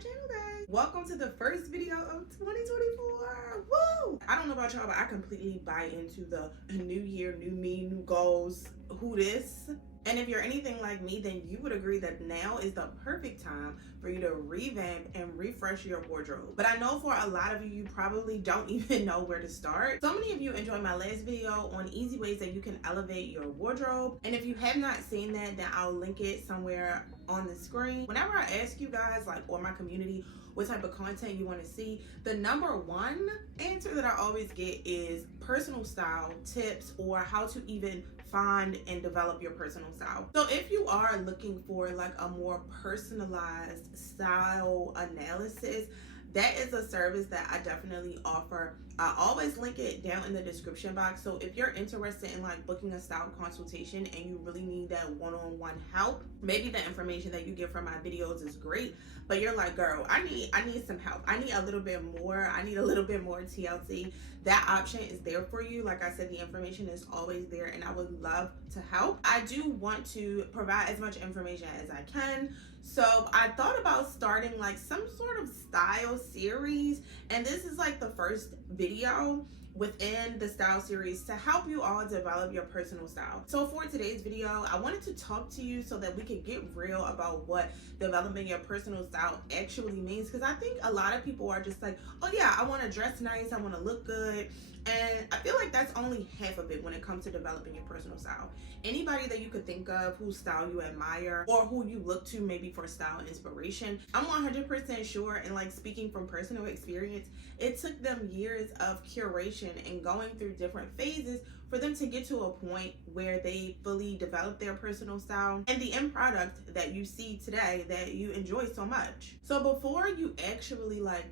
channel, guys. Welcome to the first video of 2024. Woo! I don't know about y'all, but I completely buy into the new year, new me, new goals, who this. And if you're anything like me, then you would agree that now is the perfect time for you to revamp and refresh your wardrobe. But I know for a lot of you, you probably don't even know where to start. So many of you enjoyed my last video on easy ways that you can elevate your wardrobe. And if you have not seen that, then I'll link it somewhere on the screen. Whenever I ask you guys, like, or my community, what type of content you want to see, the number one answer that I always get is personal style tips or how to even find and develop your personal style. So if you are looking for like a more personalized style analysis, that is a service that I definitely offer. I always link it down in the description box. So if you're interested in like booking a style consultation and you really need that one-on-one help, maybe the information that you get from my videos is great, but you're like, girl, I need some help. I need a little bit more. I need a little bit more TLC. That option is there for you. Like I said, the information is always there and I would love to help. I do want to provide as much information as I can. So I thought about starting like some sort of style series, and this is like the first video within the style series to help you all develop your personal style. So for today's video, I wanted to talk to you so that we could get real about what developing your personal style actually means, because I think a lot of people are just like, oh yeah, I want to dress nice, I want to look good. And I feel like that's only half of it when it comes to developing your personal style. Anybody that you could think of whose style you admire or who you look to maybe for style inspiration, I'm 100% sure, and like speaking from personal experience, it took them years of curation and going through different phases for them to get to a point where they fully develop their personal style and the end product that you see today that you enjoy so much. So before you actually like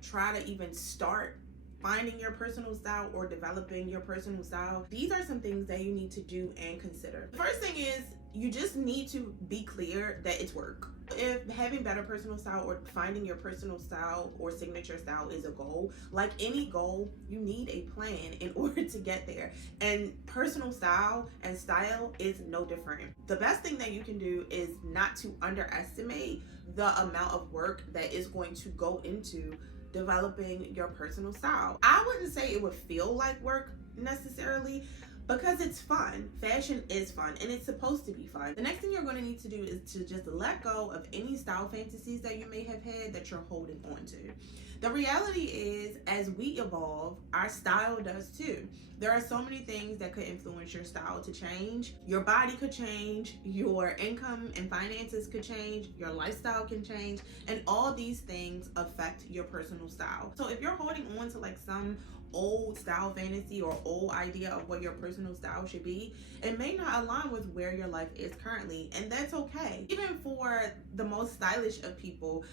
try to even start finding your personal style or developing your personal style, these are some things that you need to do and consider. The first thing is you just need to be clear that it's work. If having better personal style or finding your personal style or signature style is a goal, like any goal, you need a plan in order to get there. And personal style and style is no different. The best thing that you can do is not to underestimate the amount of work that is going to go into developing your personal style. I wouldn't say it would feel like work necessarily, because it's fun. Fashion is fun and it's supposed to be fun. The next thing you're going to need to do is to just let go of any style fantasies that you may have had that you're holding on to. The reality is, as we evolve, our style does too. There are so many things that could influence your style to change. Your body could change, your income and finances could change, your lifestyle can change, and all these things affect your personal style. So if you're holding on to like some old style fantasy or old idea of what your personal style should be, it may not align with where your life is currently, and that's okay. Even for the most stylish of people,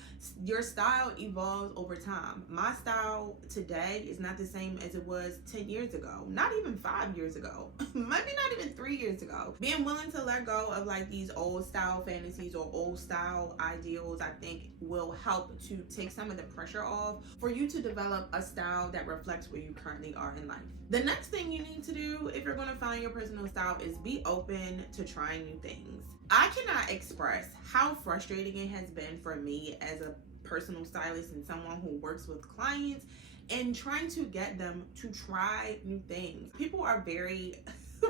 your style evolves over time. My style today is not the same as it was 10 years ago, not even 5 years ago, maybe not even 3 years ago. Being willing to let go of like these old style fantasies or old style ideals, I think will help to take some of the pressure off for you to develop a style that reflects where you currently are in life. The next thing you need to do if you're going to find your personal style is be open to trying new things. I cannot express how frustrating it has been for me as a personal stylist and someone who works with clients and trying to get them to try new things. People are very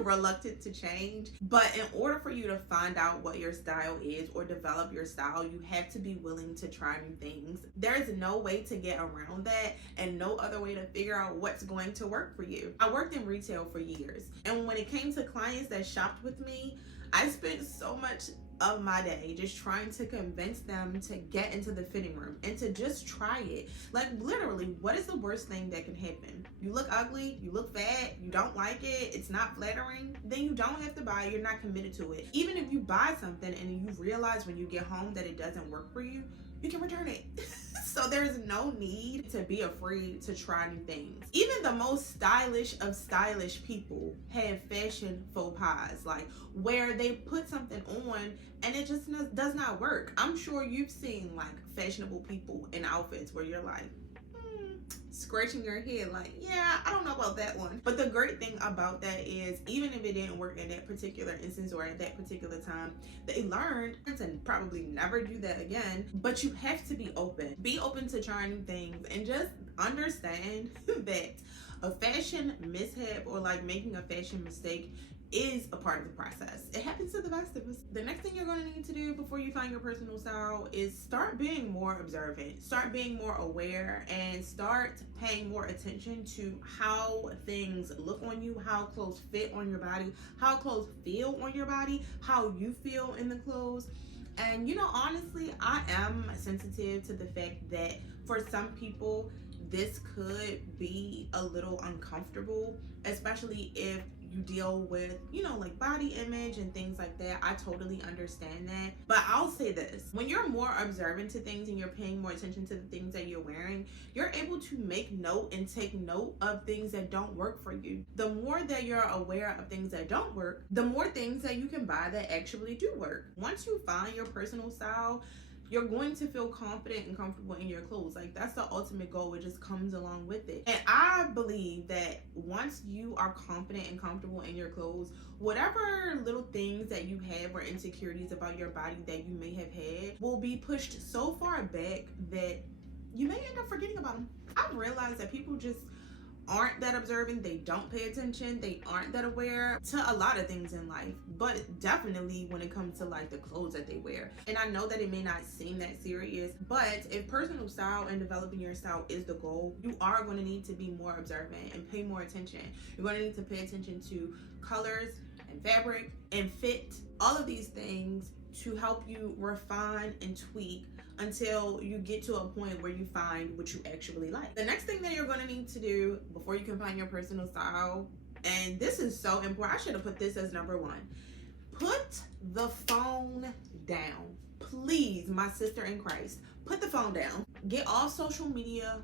reluctant to change, but in order for you to find out what your style is or develop your style, you have to be willing to try new things. There is no way to get around that and no other way to figure out what's going to work for you. I worked in retail for years, and when it came to clients that shopped with me, I spent so much of my day just trying to convince them to get into the fitting room and to just try it. Like literally, what is the worst thing that can happen? You look ugly, you look fat, you don't like it, it's not flattering, then you don't have to buy it, you're not committed to it. Even if you buy something and you realize when you get home that it doesn't work for you, you can return it. So there's no need to be afraid to try new things. Even the most stylish of stylish people have fashion faux pas, like where they put something on and it just does not work. I'm sure you've seen like fashionable people in outfits where you're like, scratching your head like, yeah, I don't know about that one. But the great thing about that is, even if it didn't work in that particular instance or at that particular time, they learned to probably never do that again. But you have to be open to trying new things, and just understand that a fashion mishap or like making a fashion mistake is a part of the process. It happens to the best of us. The next thing you're going to need to do before you find your personal style is start being more observant, start being more aware, and start paying more attention to how things look on you, how clothes fit on your body, how clothes feel on your body, how you feel in the clothes. And honestly, I am sensitive to the fact that for some people this could be a little uncomfortable, especially if you deal with, like body image and things like that. I totally understand that. But I'll say this, when you're more observant to things and you're paying more attention to the things that you're wearing, you're able to make note and take note of things that don't work for you. The more that you're aware of things that don't work, the more things that you can buy that actually do work. Once you find your personal style, you're going to feel confident and comfortable in your clothes. Like, that's the ultimate goal. It just comes along with it. And I believe that once you are confident and comfortable in your clothes, whatever little things that you have or insecurities about your body that you may have had will be pushed so far back that you may end up forgetting about them. I've realized that people just aren't that observant, they don't pay attention, they aren't that aware to a lot of things in life, but definitely when it comes to like the clothes that they wear. And I know that it may not seem that serious, but if personal style and developing your style is the goal, you are going to need to be more observant and pay more attention. You're going to need to pay attention to colors and fabric and fit, all of these things to help you refine and tweak until you get to a point where you find what you actually like. The next thing that you're going to need to do before you can find your personal style, and this is so important, I should have put this as number one, put the phone down. Please, my sister in Christ, put the phone down. Get off social media,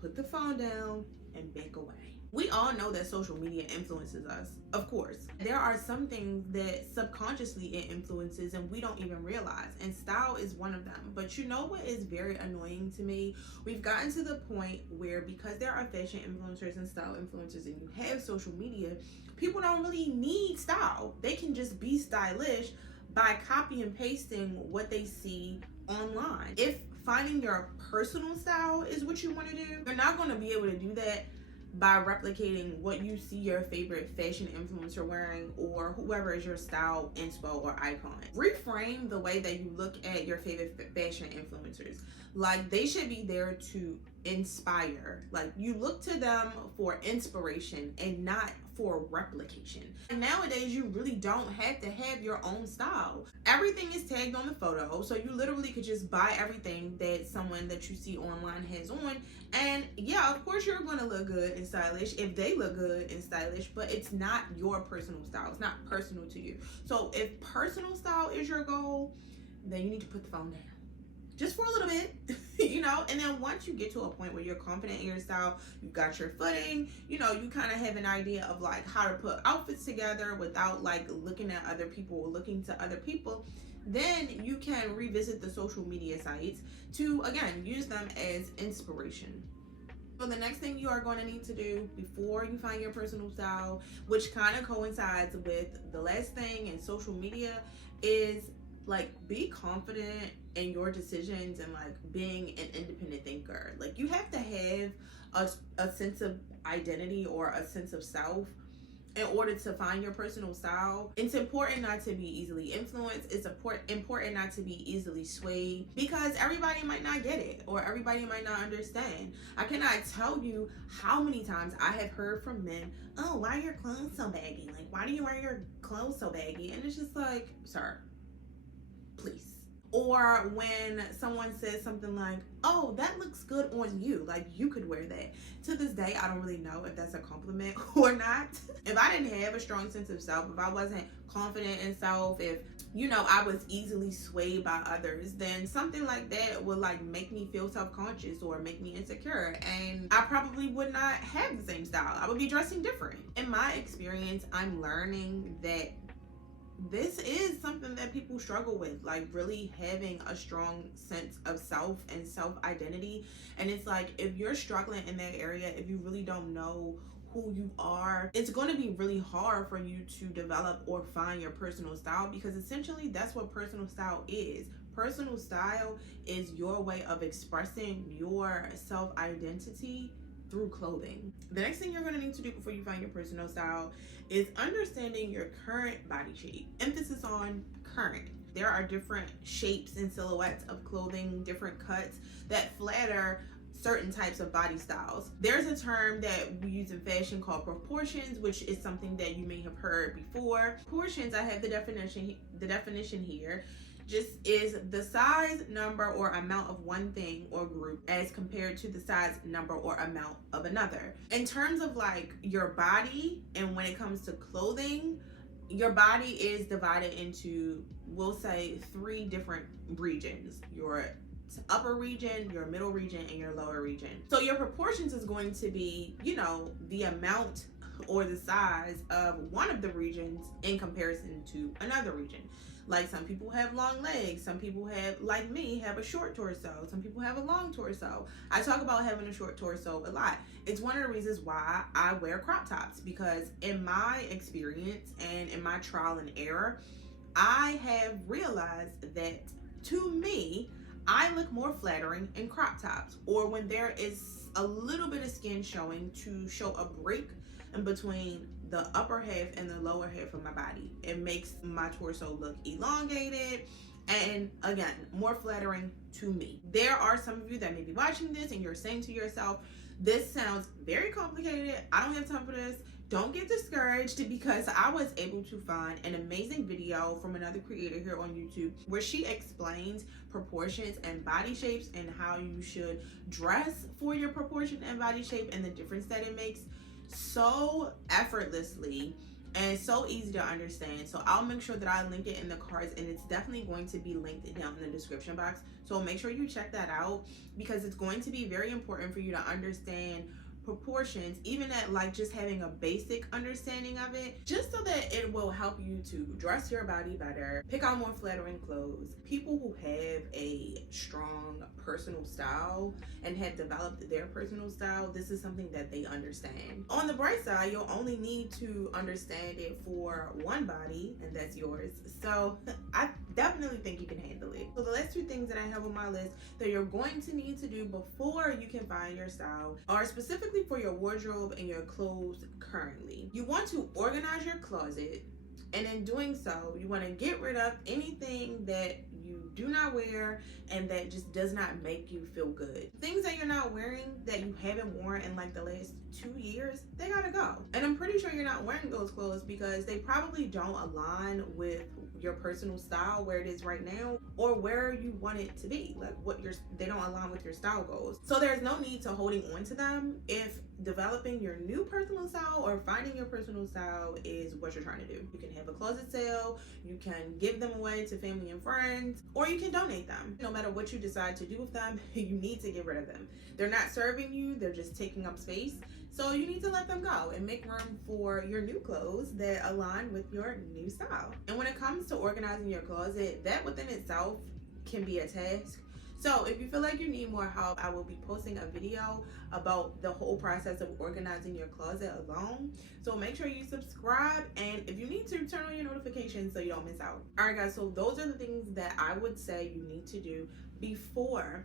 put the phone down, and back away. We all know that social media influences us, of course. There are some things that subconsciously it influences and we don't even realize, and style is one of them. But you know what is very annoying to me? We've gotten to the point where, because there are fashion influencers and style influencers and you have social media, people don't really need style. They can just be stylish by copy and pasting what they see online. If finding your personal style is what you want to do, you're not going to be able to do that by replicating what you see your favorite fashion influencer wearing or whoever is your style inspo or icon. Reframe the way that you look at your favorite fashion influencers. Like, they should be there to inspire. Like, you look to them for inspiration and not for replication. And nowadays, you really don't have to have your own style. Everything is tagged on the photo, so you literally could just buy everything that someone that you see online has on. And yeah, of course, you're going to look good and stylish if they look good and stylish, but it's not your personal style. It's not personal to you. So if personal style is your goal, then you need to put the phone down. Just for a little bit, and then once you get to a point where you're confident in your style, you've got your footing, you kind of have an idea of like how to put outfits together without like looking at other people or looking to other people, then you can revisit the social media sites to, again, use them as inspiration. So the next thing you are going to need to do before you find your personal style, which kind of coincides with the last thing in social media, is like be confident in your decisions and like being an independent thinker. Like, you have to have a sense of identity or a sense of self in order to find your personal style. It's important not to be easily influenced. It's important not to be easily swayed, because everybody might not get it or everybody might not understand. I cannot tell you how many times I have heard from men, oh, why are your clothes so baggy? Like, why do you wear your clothes so baggy? And it's just like, sir, please. Or when someone says something like, oh, that looks good on you, like you could wear that. To this day, I don't really know if that's a compliment or not. If I didn't have a strong sense of self, if I wasn't confident in self, if I was easily swayed by others, then something like that would like make me feel self-conscious or make me insecure, and I probably would not have the same style. I would be dressing different. In my experience, I'm learning that this is something that people struggle with, like really having a strong sense of self and self-identity. And it's like, if you're struggling in that area, if you really don't know who you are, it's going to be really hard for you to develop or find your personal style, because essentially that's what personal style is. Personal style is your way of expressing your self-identity through clothing. The next thing you're going to need to do before you find your personal style is understanding your current body shape. Emphasis on current. There are different shapes and silhouettes of clothing, different cuts that flatter certain types of body styles. There's a term that we use in fashion called proportions, which is something that you may have heard before. Proportions, I have the definition here, just is the size, number, or amount of one thing or group as compared to the size, number, or amount of another. In terms of like your body, and when it comes to clothing, your body is divided into, we'll say, 3 different regions: your upper region, your middle region, and your lower region. So your proportions is going to be, you know, the amount or the size of one of the regions in comparison to another region. Like, some people have long legs, some people have, like me, have a short torso, some people have a long torso. I talk about having a short torso a lot. It's one of the reasons why I wear crop tops, because in my experience and in my trial and error, I have realized that, to me, I look more flattering in crop tops, or when there is a little bit of skin showing to show a break in between the upper half and the lower half of my body. It makes my torso look elongated and, again, more flattering to me. There are some of you that may be watching this and you're saying to yourself, this sounds very complicated, I don't have time for this. Don't get discouraged, because I was able to find an amazing video from another creator here on YouTube where she explains proportions and body shapes and how you should dress for your proportion and body shape and the difference that it makes so effortlessly and so easy to understand. So I'll make sure that I link it in the cards, and it's definitely going to be linked down in the description box. So make sure you check that out, because it's going to be very important for you to understand proportions, even at like just having a basic understanding of it, just so that it will help you to dress your body better, pick out more flattering clothes. People who have a strong personal style and have developed their personal style, this is something that they understand. On the bright side, you'll only need to understand it for one body, and that's yours. So I definitely think you can handle it. So the last 2 things that I have on my list that you're going to need to do before you can find your style are specifically for your wardrobe and your clothes currently. You want to organize your closet, and in doing so, you want to get rid of anything that you do not wear and that just does not make you feel good. Things that you're not wearing that you haven't worn in like the last 2 years, they gotta go. And I'm pretty sure you're not wearing those clothes because they probably don't align with your personal style where it is right now, or where you want it to be, like they don't align with your style goals. So there's no need to holding on to them if developing your new personal style or finding your personal style is what you're trying to do. You can have a closet sale, you can give them away to family and friends, or you can donate them. No matter what you decide to do with them, you need to get rid of them. They're not serving you, they're just taking up space. So you need to let them go and make room for your new clothes that align with your new style. And when it comes to organizing your closet, that within itself can be a task. So if you feel like you need more help, I will be posting a video about the whole process of organizing your closet alone. So make sure you subscribe, and if you need to, turn on your notifications so you don't miss out. All right, guys, so those are the things that I would say you need to do before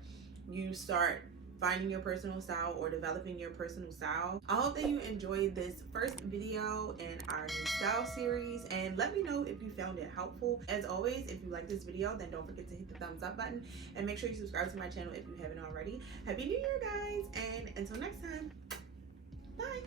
you start finding your personal style or developing your personal style. I hope that you enjoyed this first video in our new style series, and let me know if you found it helpful. As always, if you like this video, then don't forget to hit the thumbs up button and make sure you subscribe to my channel if you haven't already. Happy New Year, guys, and until next time, bye.